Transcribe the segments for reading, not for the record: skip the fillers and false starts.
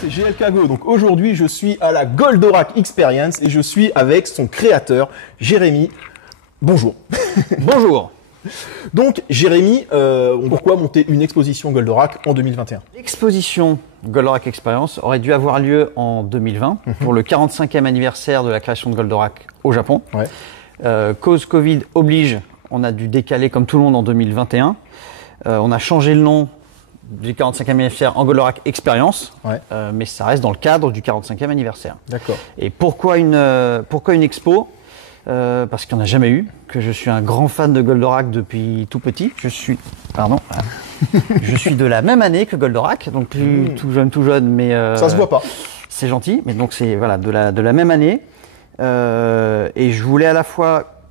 c'est GLK Go. Donc aujourd'hui, je suis à la Goldorak Experience et je suis avec son créateur, Jérémy. Bonjour. Bonjour. Donc Jérémy, pourquoi monter une exposition Goldorak en 2021? L'exposition Goldorak Experience aurait dû avoir lieu en 2020 pour le 45e anniversaire de la création de Goldorak au Japon. Ouais. Cause Covid oblige, on a dû décaler comme tout le monde en 2021. On a changé le nom du 45e anniversaire en Goldorak Experience, Ouais. mais ça reste dans le cadre du 45e anniversaire. D'accord. Et pourquoi une expo? Parce qu'il n'y en a jamais eu, que je suis un grand fan de Goldorak depuis tout petit. Je suis de la même année que Goldorak, donc plus tout jeune, mais Ça se voit pas. c'est gentil. Mais donc c'est voilà de la même année. Et je voulais à la fois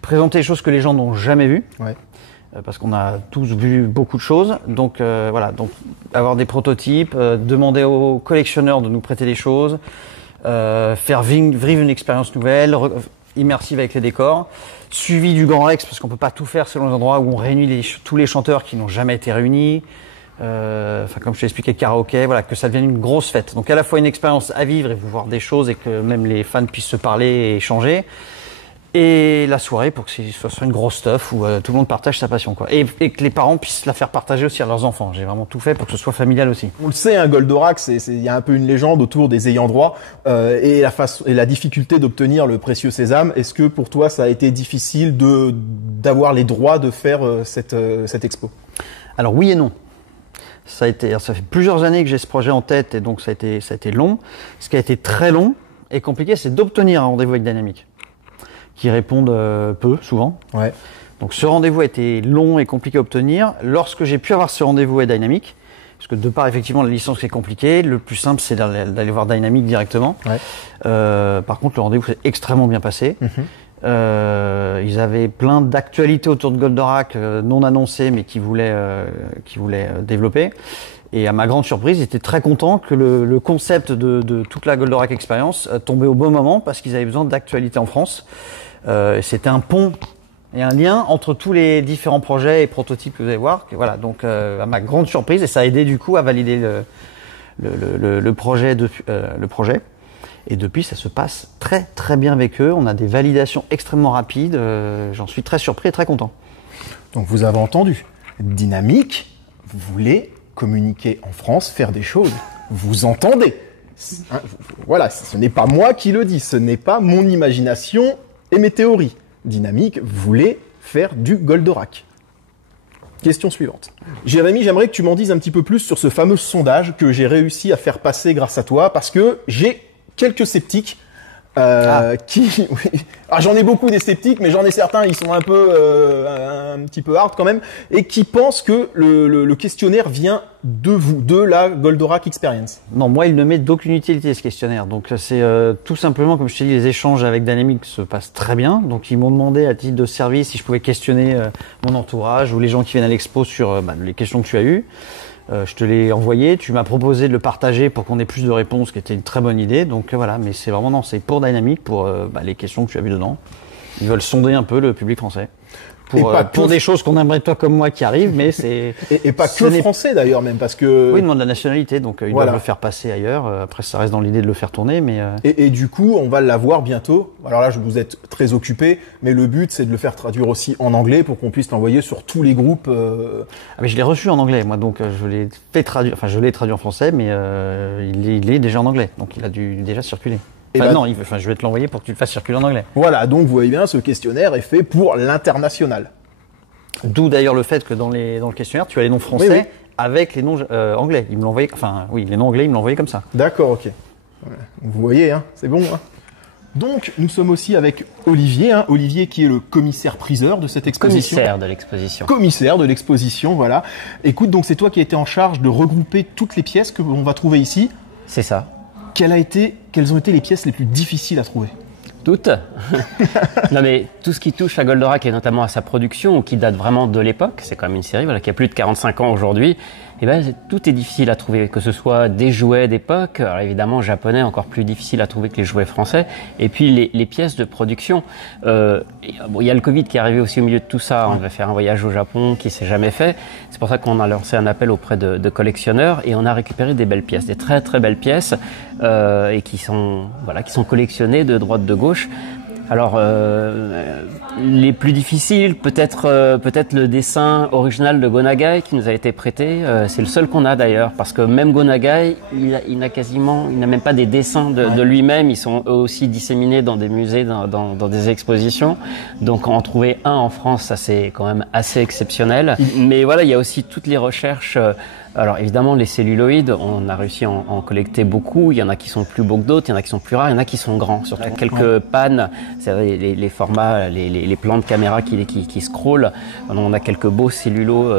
présenter des choses que les gens n'ont jamais vues, Ouais. parce qu'on a tous vu beaucoup de choses. Donc voilà, donc avoir des prototypes, demander aux collectionneurs de nous prêter des choses, faire vivre une expérience nouvelle, immersive avec les décors, suivi du Grand Rex parce qu'on peut pas tout faire selon les endroits où on réunit tous les chanteurs qui n'ont jamais été réunis. Enfin comme je t'ai expliqué, karaoké, voilà, que ça devienne une grosse fête. Donc à la fois une expérience à vivre et vous voir des choses et que même les fans puissent se parler et échanger. Et la soirée pour que ce soit une grosse stuff où tout le monde partage sa passion, quoi. Et que les parents puissent la faire partager aussi à leurs enfants. J'ai vraiment tout fait pour que ce soit familial aussi. On le sait, hein, Goldorak, il y a un peu une légende autour des ayants droit et la difficulté d'obtenir le précieux sésame. Est-ce que pour toi, ça a été difficile d'avoir les droits de faire cette expo? Alors oui et non. Ça fait plusieurs années que j'ai ce projet en tête et donc ça a été long. Ce qui a été très long et compliqué, c'est d'obtenir un rendez-vous avec Dynamic, qui répondent peu, souvent. Ouais. Donc ce rendez-vous a été long et compliqué à obtenir. Lorsque j'ai pu avoir ce rendez-vous avec Dynamic, parce que de part effectivement la licence qui est compliquée, le plus simple c'est d'aller voir Dynamic directement. Ouais. Par contre le rendez-vous s'est extrêmement bien passé. Ils avaient plein d'actualités autour de Goldorak non annoncées mais qui voulaient développer. Et à ma grande surprise, ils étaient très contents que le concept de toute la Goldorak Experience tombait au bon moment parce qu'ils avaient besoin d'actualité en France. C'était un pont et un lien entre tous les différents projets et prototypes que vous allez voir. Voilà, donc à ma grande surprise, et ça a aidé du coup à valider le projet. Et depuis, ça se passe très très bien avec eux. On a des validations extrêmement rapides. J'en suis très surpris et très content. Donc vous avez entendu, Dynamic, vous voulez communiquer en France, faire des choses. Vous entendez. Hein, voilà, ce n'est pas moi qui le dis, ce n'est pas mon imagination et mes théories. Dynamic voulait faire du Goldorak. Question suivante. Jérémy, j'aimerais que tu m'en dises un petit peu plus sur ce fameux sondage que j'ai réussi à faire passer grâce à toi, parce que j'ai quelques sceptiques qui... Oui. Alors, j'en ai beaucoup des sceptiques, mais j'en ai certains, ils sont un petit peu hard quand même, et qui pensent que le questionnaire vient de vous, de la Goldorak Experience. Non, moi, il ne met d'aucune utilité ce questionnaire. Donc c'est tout simplement, comme je t'ai dit, les échanges avec Dynamic se passent très bien. Donc ils m'ont demandé à titre de service si je pouvais questionner mon entourage ou les gens qui viennent à l'expo sur les questions que tu as eues. Je te l'ai envoyé, tu m'as proposé de le partager pour qu'on ait plus de réponses, ce qui était une très bonne idée. Donc voilà, mais c'est vraiment non, c'est pour Dynamic, pour les questions que tu as vues dedans. Ils veulent sonder un peu le public français. Pour des choses qu'on aimerait toi comme moi qui arrivent, mais c'est... Et pas que français d'ailleurs même, parce que... Oui, ils demandent la nationalité, donc ils doivent le faire passer ailleurs. Après, ça reste dans l'idée de le faire tourner, mais... Et du coup, on va l'avoir bientôt. Alors là, vous êtes très occupé, mais le but, c'est de le faire traduire aussi en anglais pour qu'on puisse l'envoyer sur tous les groupes. Ah, mais je l'ai reçu en anglais, moi, donc je l'ai fait traduire... Enfin, je l'ai traduit en français, mais il est déjà en anglais, donc il a dû déjà circuler. Non, je vais te l'envoyer pour que tu le fasses circuler en anglais. Voilà, donc vous voyez bien, ce questionnaire est fait pour l'international. D'où d'ailleurs le fait que dans le questionnaire, tu as les noms français oui. avec les noms anglais. Il me l'envoyait, les noms anglais, il me l'envoyait comme ça. D'accord, ok. Vous voyez, hein, c'est bon. Hein. Donc, nous sommes aussi avec Olivier, hein, Olivier qui est le commissaire-priseur de cette exposition. Commissaire de l'exposition. Commissaire de l'exposition, voilà. Écoute, donc c'est toi qui as été en charge de regrouper toutes les pièces que l'on va trouver ici. C'est ça. Quelles ont été les pièces les plus difficiles à trouver? Toutes. Non mais tout ce qui touche à Goldorak et notamment à sa production, qui date vraiment de l'époque, c'est quand même une série qui a plus de 45 ans aujourd'hui, eh ben, tout est difficile à trouver, que ce soit des jouets d'époque, alors évidemment japonais encore plus difficile à trouver que les jouets français, et puis les pièces de production. Bon, il y a le Covid qui est arrivé aussi au milieu de tout ça. On devait faire un voyage au Japon qui s'est jamais fait. C'est pour ça qu'on a lancé un appel auprès de collectionneurs et on a récupéré des belles pièces, des très très belles pièces et qui sont collectionnées de droite de gauche. Alors, les plus difficiles, peut-être le dessin original de Gonagai qui nous a été prêté. C'est le seul qu'on a d'ailleurs, parce que même Gonagai, il n'a même pas des dessins de lui-même. Ils sont eux aussi disséminés dans des musées, dans des expositions. Donc, en trouver un en France, ça c'est quand même assez exceptionnel. Mais voilà, il y a aussi toutes les recherches. Alors évidemment, les celluloïdes, on a réussi à en collecter beaucoup. Il y en a qui sont plus beaux que d'autres, il y en a qui sont plus rares, il y en a qui sont grands. Surtout quelques pannes, c'est les formats, les plans de caméra qui scrollent. On a quelques beaux cellulos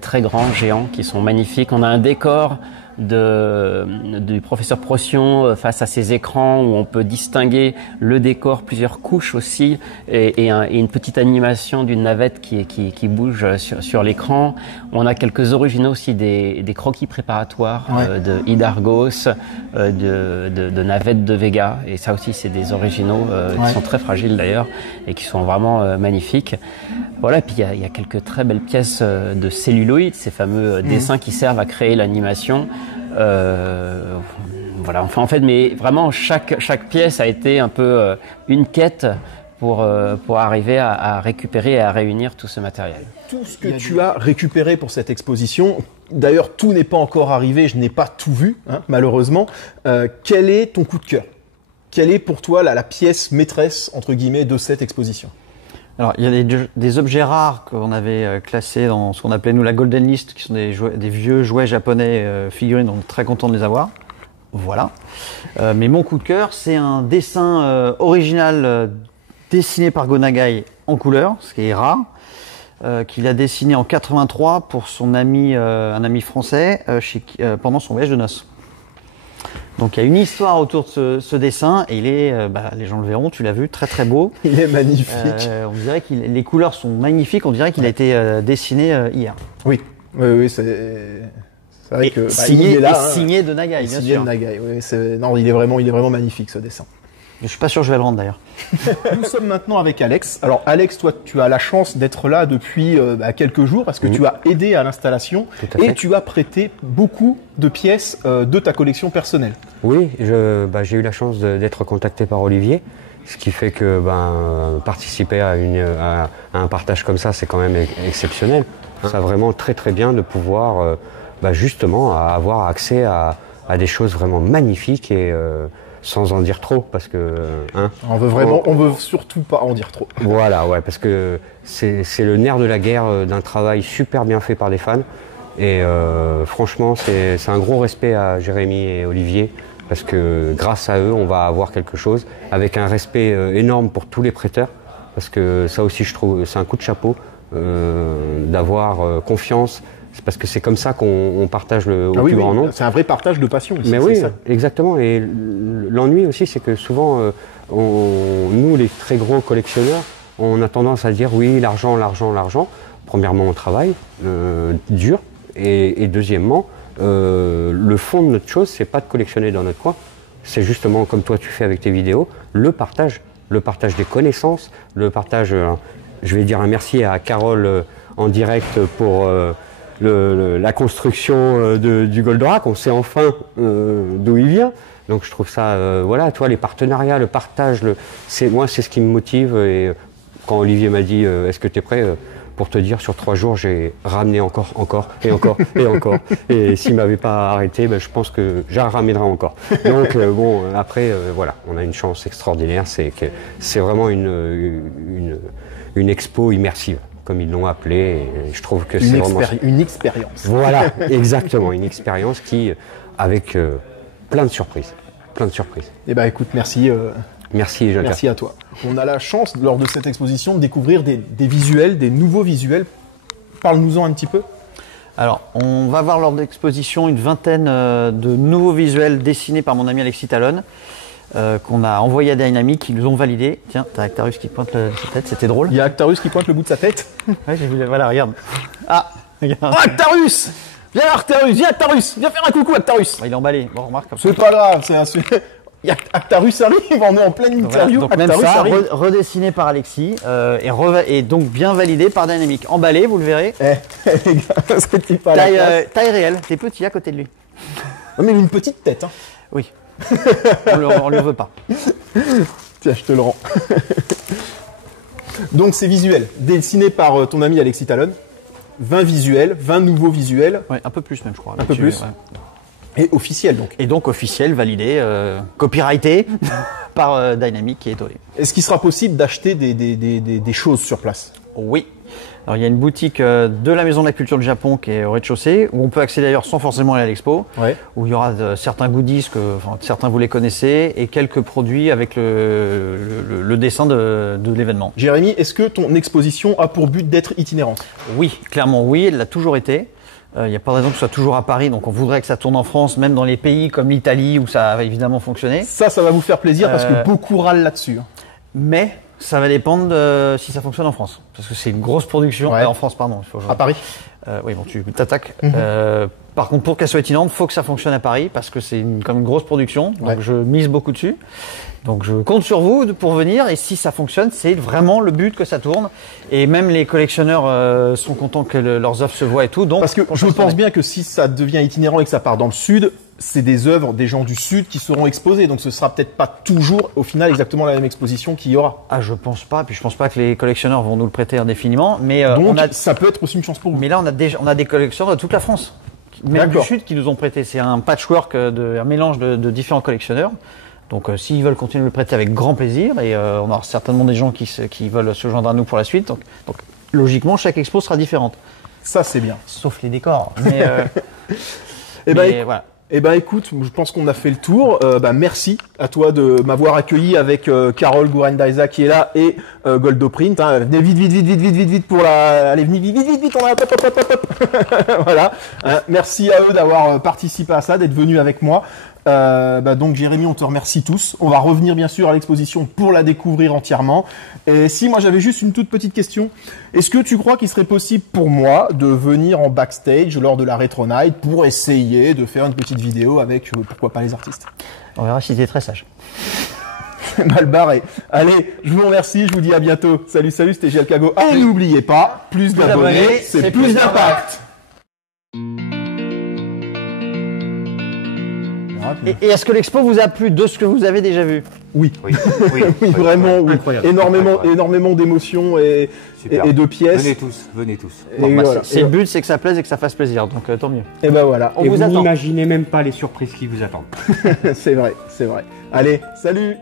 très grands, géants, qui sont magnifiques. On a un décor du professeur Procyon face à ces écrans où on peut distinguer le décor, plusieurs couches aussi, et une petite animation d'une navette qui bouge sur l'écran. On a quelques originaux aussi des croquis préparatoires de Hidargos, de navettes de Vega, et ça aussi c'est des originaux qui sont très fragiles d'ailleurs et qui sont vraiment magnifiques. Voilà, puis il y a quelques très belles pièces de celluloïdes, ces fameux dessins qui servent à créer l'animation. Voilà, enfin en fait, mais vraiment chaque pièce a été un peu une quête pour arriver à récupérer et à réunir tout ce matériel. Tout ce que tu as récupéré pour cette exposition, d'ailleurs tout n'est pas encore arrivé, je n'ai pas tout vu, hein, malheureusement. Quel est ton coup de cœur? Quelle est pour toi la pièce maîtresse, entre guillemets, de cette exposition? Alors, il y a des objets rares qu'on avait classés dans ce qu'on appelait nous la Golden List, qui sont des vieux jouets japonais figurines, donc très content de les avoir. Voilà. Mais mon coup de cœur, c'est un dessin original dessiné par Gonagai en couleur, ce qui est rare, qu'il a dessiné en 83 pour son ami, un ami français, pendant son voyage de noces. Donc il y a une histoire autour de ce dessin et il est, les gens le verront, tu l'as vu, très très beau. Il est magnifique. On dirait les couleurs sont magnifiques, on dirait qu'il a été dessiné hier. Oui, c'est vrai que signé, il est là, signé de Nagai, bien signé sûr. de Nagai, oui, non, il est vraiment magnifique ce dessin. Je suis pas sûr que je vais le rendre d'ailleurs. Nous sommes maintenant avec Alex. Alors Alex, toi tu as la chance d'être là depuis quelques jours parce que tu as aidé à l'installation et tu as prêté beaucoup de pièces de ta collection personnelle. Oui, j'ai eu la chance d'être contacté par Olivier, ce qui fait que participer à un partage comme ça, c'est quand même exceptionnel. C'est vraiment très très bien de pouvoir justement avoir accès à des choses vraiment magnifiques et sans en dire trop, parce que on veut surtout pas en dire trop. Voilà, ouais, parce que c'est le nerf de la guerre d'un travail super bien fait par des fans. Et franchement, c'est un gros respect à Jérémy et Olivier, parce que grâce à eux, on va avoir quelque chose avec un respect énorme pour tous les prêteurs, parce que ça aussi, je trouve, c'est un coup de chapeau d'avoir confiance. C'est parce que c'est comme ça qu'on partage au plus grand nombre. C'est un vrai partage de passion ici. Mais oui, ça. Exactement. Et l'ennui aussi, c'est que souvent, nous, les très gros collectionneurs, on a tendance à dire oui, l'argent. Premièrement, on travaille dur. Et deuxièmement, le fond de notre chose, c'est pas de collectionner dans notre coin. C'est justement, comme toi tu fais avec tes vidéos, le partage des connaissances, le partage. Je vais dire un merci à Carole en direct pour la construction du Goldorak. On sait enfin d'où il vient. Donc je trouve ça, toi, les partenariats, le partage, c'est ce qui me motive. Et quand Olivier m'a dit, est-ce que tu es prêt pour te dire, sur 3 jours, j'ai ramené encore. Et s'il ne m'avait pas arrêté, je pense que j'en ramènerai encore. Donc après, on a une chance extraordinaire. C'est que c'est vraiment une expo immersive, comme ils l'ont appelé. Et je trouve que c'est vraiment une expérience. Voilà, exactement, une expérience qui, avec plein de surprises. Eh ben écoute, merci. Merci, Jacques. Merci à toi. On a la chance, lors de cette exposition, de découvrir des visuels, des nouveaux visuels. Parle-nous-en un petit peu. Alors, on va voir lors de l'exposition une vingtaine de nouveaux visuels dessinés par mon ami Alexis Talon, qu'on a envoyé à Dynamic, qui nous ont validé. Tiens, t'as Actarus qui pointe sa tête, c'était drôle. Il y a Actarus qui pointe le bout de sa tête. Ouais, j'ai vu, voilà, regarde. Ah, regarde. Oh, Actarus! Viens Arctarus, viens Actarus, viens faire un coucou Actarus. Il est emballé. Bon, remarque comme ça. C'est pas grave, il y a Actarus arrive, on est en pleine interview. Donc même Actarus ça, arrive. redessiné par Alexis et donc bien validé par Dynamic. Emballé, vous le verrez. Les gars, c'était pas la classe. Taille réelle, t'es petit à côté de lui. Non, mais il a une petite tête. Hein. Oui. on le veut pas. Tiens, je te le rends. Donc c'est visuel, dessiné par ton ami Alexis Talon. 20 visuels, 20 nouveaux visuels. Ouais, un peu plus même, je crois. Un peu plus. Ouais. Et officiel donc. Et donc officiel, validé, copyrighté par Dynamic et Toei. Est-ce qu'il sera possible d'acheter des choses sur place? Oui. Alors il y a une boutique de la Maison de la Culture du Japon qui est au rez-de-chaussée, où on peut accéder d'ailleurs sans forcément aller à l'expo, où il y aura certains goodies certains vous les connaissez, et quelques produits avec le dessin de l'événement. Jérémy, est-ce que ton exposition a pour but d'être itinérante? Oui, clairement oui, elle l'a toujours été. Il n'y a pas de raison que ce soit toujours à Paris, donc on voudrait que ça tourne en France, même dans les pays comme l'Italie où ça a évidemment fonctionné. Ça va vous faire plaisir parce que beaucoup râlent là-dessus. Mais ça va dépendre de si ça fonctionne en France. Parce que c'est une grosse production. En France, pardon. À Paris oui, bon, tu t'attaques. Par contre, pour qu'elle soit itinérante, il faut que ça fonctionne à Paris parce que c'est comme une grosse production. Donc je mise beaucoup dessus. Donc je compte sur vous pour venir et si ça fonctionne, c'est vraiment le but que ça tourne. Et même les collectionneurs sont contents que leurs œuvres se voient et tout. Donc, parce que je pense bien que si ça devient itinérant et que ça part dans le sud, c'est des œuvres des gens du sud qui seront exposées. Donc ce sera peut-être pas toujours au final exactement la même exposition qu'il y aura. Ah, je pense pas. Puis je pense pas que les collectionneurs vont nous le prêter indéfiniment. Mais donc ça peut être aussi une chance pour vous. Mais là on a des collectionneurs de toute la France, même du sud, qui nous ont prêté. C'est un patchwork un mélange de différents collectionneurs. Donc s'ils veulent continuer de le prêter avec grand plaisir, et on aura certainement des gens qui veulent se joindre à nous pour la suite. Donc logiquement, chaque expo sera différente. Ça c'est bien. Sauf les décors. Mais, voilà. Eh ben écoute, je pense qu'on a fait le tour. Merci à toi de m'avoir accueilli avec Carole Gourendaisa qui est là et Goldoprint. Hein. Venez vite pour la. Allez, venez vite, on a hop. Voilà. Merci à eux d'avoir participé à ça, d'être venus avec moi. Donc Jérémy, on te remercie tous. On va revenir bien sûr à l'exposition pour la découvrir entièrement. Et si moi j'avais juste une toute petite question, est-ce que tu crois qu'il serait possible pour moi de venir en backstage lors de la Retro Night pour essayer de faire une petite vidéo avec pourquoi pas les artistes? On verra si t'es très sage. Mal barré. Allez, je vous remercie, je vous dis à bientôt. Salut, c'était GLKGO. Et n'oubliez pas, plus d'abonnés, c'est plus d'impact. Et est-ce que l'expo vous a plu de ce que vous avez déjà vu? Oui, vraiment, oui. Énormément d'émotions et de pièces. Venez tous. Voilà. C'est le but, c'est que ça plaise et que ça fasse plaisir, donc tant mieux. Et ben voilà. On vous attend. Vous n'imaginez même pas les surprises qui vous attendent. C'est vrai. Allez, salut!